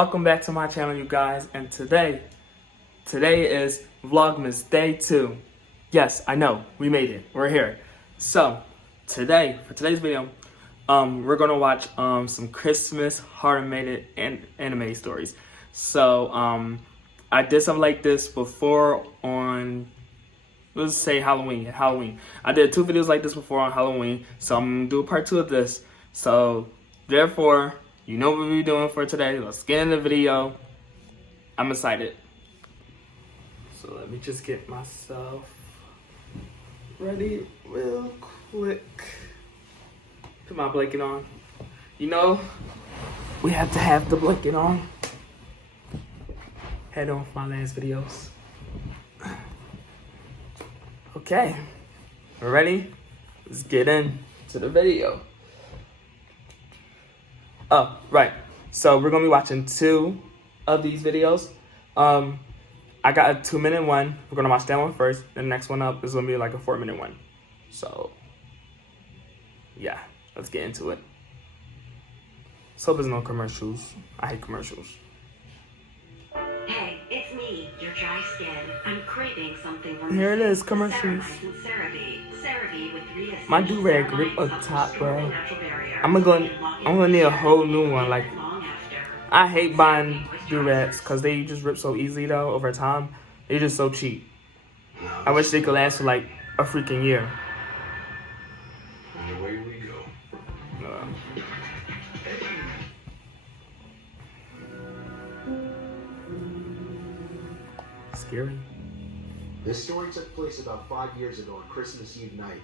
Welcome back to my channel, you guys, and today is Vlogmas Day 2. Yes, I know, we made it, we're here. So, for today's video, we're gonna watch some Christmas heart-animated anime stories. So, I did something like this before on, let's say Halloween. I did 2 videos like this before on Halloween, so I'm gonna do a part 2 of this. So, therefore, you know what we're doing for today. Let's get in the video. I'm excited. So let me just get myself ready real quick. Put my blanket on. You know, we have to have the blanket on. Head on my last videos. Okay, we're ready? Let's get into the video. Oh, right. So we're gonna be watching 2 of these videos. I got a 2-minute one. We're gonna watch that one first. The next one up is gonna be like a 4-minute one. So yeah, let's get into it. Let's hope there's no commercials. I hate commercials. Hey, it's me, your dry skin. I'm craving something from Here it is, commercials. My do-rag grip up top, bro. I'm gonna need a whole new one. Like, I hate buying do-rags because they just rip so easily though over time. They're just so cheap. I wish they could last for like a freaking year. And away we go. Scary. This story took place about 5 years ago on Christmas Eve night.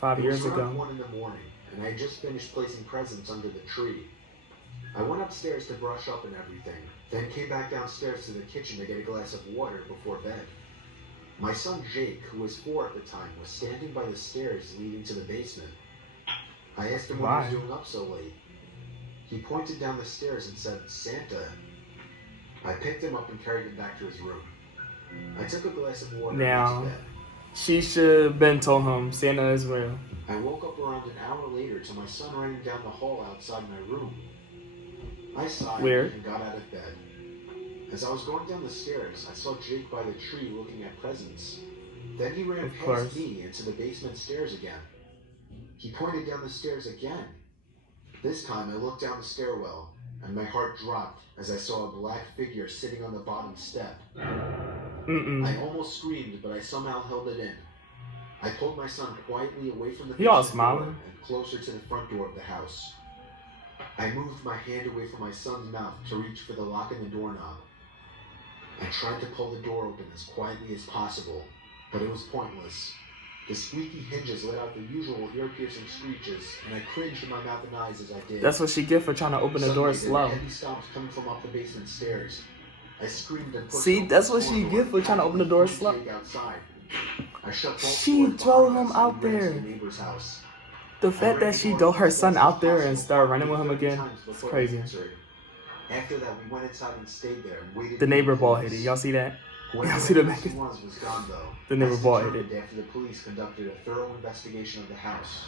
5 years It was around ago. 1 in the morning, and I had just finished placing presents under the tree. I went upstairs to brush up and everything, then came back downstairs to the kitchen to get a glass of water before bed. My son Jake, who was 4 at the time, was standing by the stairs leading to the basement. I asked him what he was doing up so late. He pointed down the stairs and said, "Santa." I picked him up and carried him back to his room. I took a glass of water Now, and went to bed. she should have been told him Santa is real. I woke up around an hour later to my son running down the hall outside my room. I sighed Weird. and got out of bed. As I was going down the stairs, I saw Jake by the tree looking at presents. Then he ran past me into the basement stairs again. He pointed down the stairs again. This time I looked down the stairwell, and my heart dropped as I saw a black figure sitting on the bottom step. I almost screamed, but I somehow held it in. I pulled my son quietly away from the basement door and closer to the front door of the house. I moved my hand away from my son's mouth to reach for the lock in the doorknob. I tried to pull the door open as quietly as possible, but it was pointless. The squeaky hinges let out the usual ear-piercing screeches, and I cringed in my mouth and eyes as I did. That's what she get for trying to open the door slow. Heavy stomps coming from up the basement stairs. I screamed and pushed. See, that's what she get for trying to open the door slow. She drove him out there. The fact that she drove her son out there and started running with him again, it's crazy. After that, we went inside and stayed there and waited. The neighbor bald-headed. Y'all see that? Y'all see the back? The neighbor bald-headed. After the police conducted a thorough investigation of the house,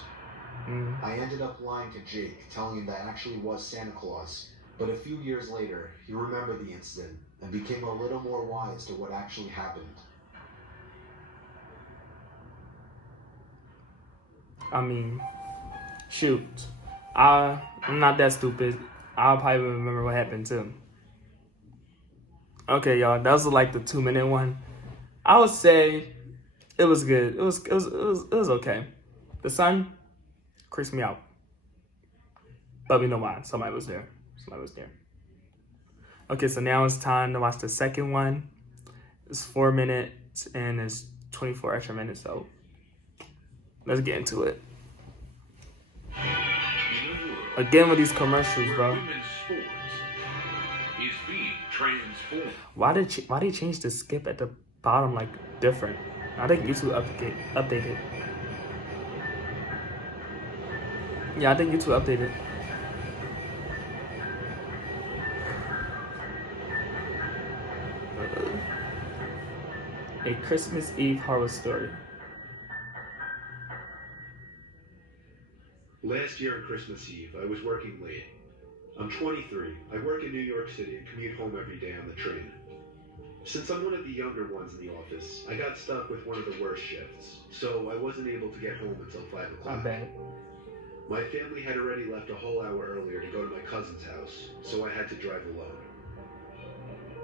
I ended up lying to Jake, telling him that actually was Santa Claus. But a few years later, he remembered the incident and became a little more wise to what actually happened. I mean, shoot. I'm not that stupid. I'll probably remember what happened too. Okay, y'all, that was like the 2-minute one. I would say it was good. It was okay. The sun creased me out. But we know why. Somebody was there. Okay, so now it's time to watch the second one. It's 4 minutes and it's 24 extra minutes, so let's get into it. Again with these commercials, bro. Why they change the skip at the bottom like different? I think YouTube updated. Yeah, I think YouTube updated. A Christmas Eve horror story. Last year on Christmas Eve, I was working late. I'm 23. I work in New York City and commute home every day on the train. Since I'm one of the younger ones in the office, I got stuck with one of the worst shifts, so I wasn't able to get home until 5 I o'clock. bet. My family had already left a whole hour earlier to go to my cousin's house, so I had to drive alone.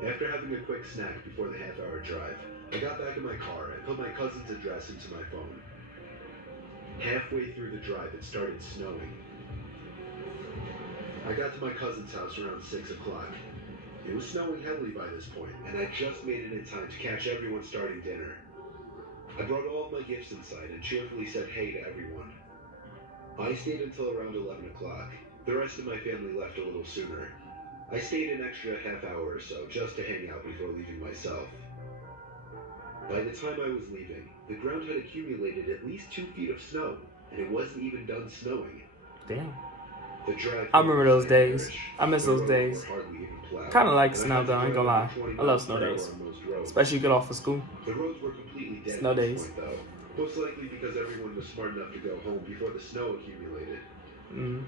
After having a quick snack before the half-hour drive, I got back in my car and put my cousin's address into my phone. Halfway through the drive, it started snowing. I got to my cousin's house around 6 o'clock. It was snowing heavily by this point, and I just made it in time to catch everyone starting dinner. I brought all of my gifts inside and cheerfully said hey to everyone. I stayed until around 11 o'clock. The rest of my family left a little sooner. I stayed an extra half hour or so just to hang out before leaving myself. By the time I was leaving, the ground had accumulated at least 2 feet of snow, and it wasn't even done snowing. Damn. The drive I remember those was days. nightmarish. I miss The those roads days. were hardly even plowed, Kind of like and I snow had to though, I ain't gonna drive lie. 20 I love miles snow per days. hour on most roads. Especially you get off of school. The roads were completely dead Snow at this days. point, though. Most likely because everyone was smart enough to go home before the snow accumulated.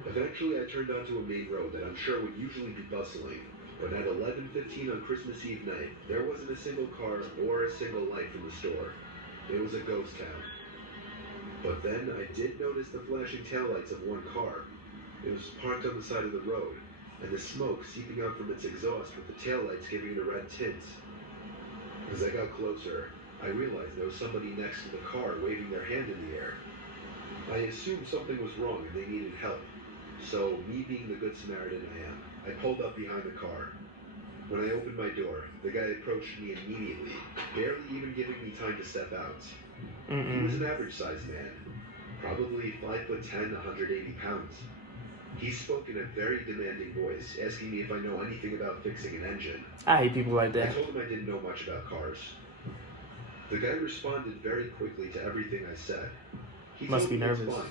Eventually, I turned onto a main road that I'm sure would usually be bustling. But at 11:15 on Christmas Eve night, there wasn't a single car or a single light from the store. It was a ghost town. But then I did notice the flashing taillights of one car. It was parked on the side of the road, and the smoke seeping out from its exhaust with the taillights giving it a red tint. As I got closer, I realized there was somebody next to the car waving their hand in the air. I assumed something was wrong and they needed help. So, me being the good Samaritan I am, I pulled up behind the car. When I opened my door, the guy approached me immediately, barely even giving me time to step out. He was an average-sized man, probably 5'10", 180 pounds. He spoke in a very demanding voice, asking me if I know anything about fixing an engine. I hate people like I that. told him I didn't know much about cars. The guy responded very quickly to everything I said. He Must told be me it's nervous. fine.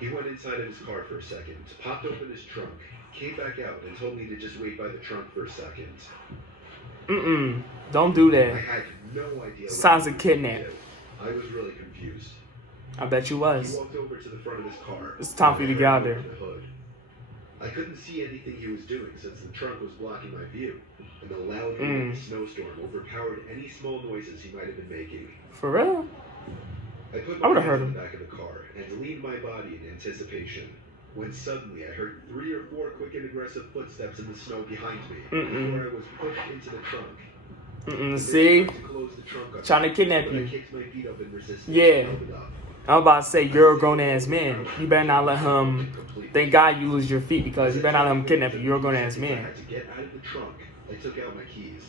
He went inside of his car for a second, popped open his trunk, came back out, and told me to just wait by the trunk for a second. Don't do I that. had no idea what Sounds he a was kidnap. gonna do. I was really confused. I bet you He was. walked over to the front of his car. It's time for you to get out there. The hood. I couldn't see anything he was doing since the trunk was blocking my view, and the loud wind of the snowstorm overpowered any small noises he might have been making. For real? I put I my would've hands heard in him. the back of the car and leaned my body in anticipation, when suddenly I heard 3 or 4 quick and aggressive footsteps in the snow behind me before I was pushed into the trunk. See? To close the trunk on Trying to me, kidnap but I you. kicked my feet up in resistance Yeah. and held it up. I'm about to say you're a grown ass man. You better not let him. Thank God you lose your feet because you better not let him kidnap you. You're a grown ass I man. had to get out of the trunk. I took out my keys.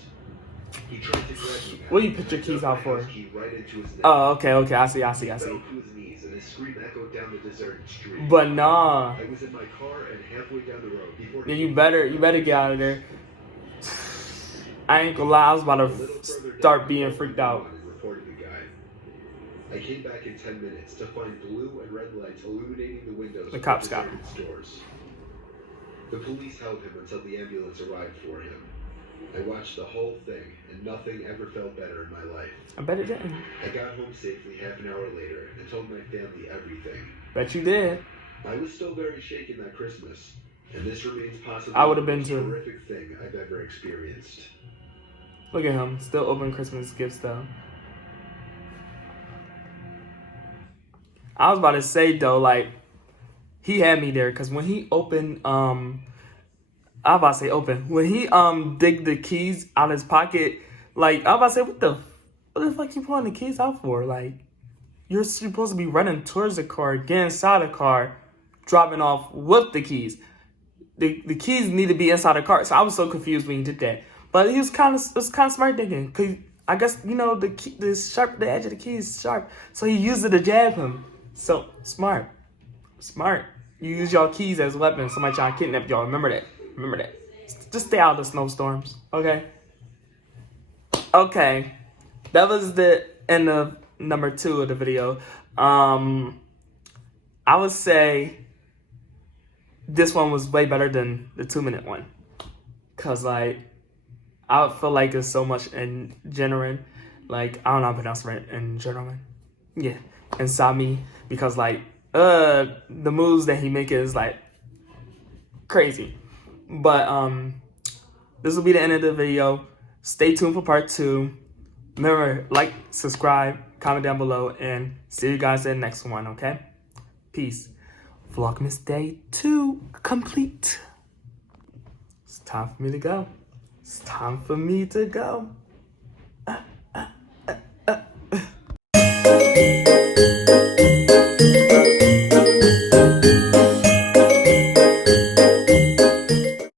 He tried to grab me. What do you put your keys out for? Key right into his neck. Oh, okay. I see. He fell to his knees and his scream echoed down the deserted street. But nah. I was in my car and halfway down the road before. Yeah, you better get out of there. I ain't gonna lie, I was about to start being freaked out. And reported the guy. I came back in 10 minutes to find blue and red lights illuminating the windows. The cops of got deserted stores. The police held him until the ambulance arrived for him. I watched the whole thing, and nothing ever felt better in my life. I bet it didn't. I got home safely half an hour later and told my family everything. Bet you did. I was still very shaken that Christmas, and this remains possibly I would've been the too. most horrific thing I've ever experienced. Look at him, still opening Christmas gifts though. I was about to say though, like, he had me there because when he opened, I was about to say open. When he dig the keys out his pocket, like I was about to say, what the fuck you pulling the keys out for? Like, you're supposed to be running towards the car, get inside the car, dropping off with the keys. The keys need to be inside the car. So I was so confused when he did that. But he was kind of smart thinking, cause I guess you know the edge of the key is sharp, so he used it to jab him. So smart. You use y'all keys as weapons. Somebody trying to kidnap y'all. Remember that. Just stay out of the snowstorms, okay? Okay, that was the end of number 2 of the video. I would say this one was way better than the 2-minute one, cause like I feel like it's so much in genuine, like I don't know how to pronounce it right, in genuine, yeah, inside me, because like the moves that he make is like crazy. But this will be the end of the video. Stay tuned for part 2. Remember, like, subscribe, comment down below, and see you guys in the next one, okay? Peace. Vlogmas Day 2 complete. It's time for me to go. It's time for me to go.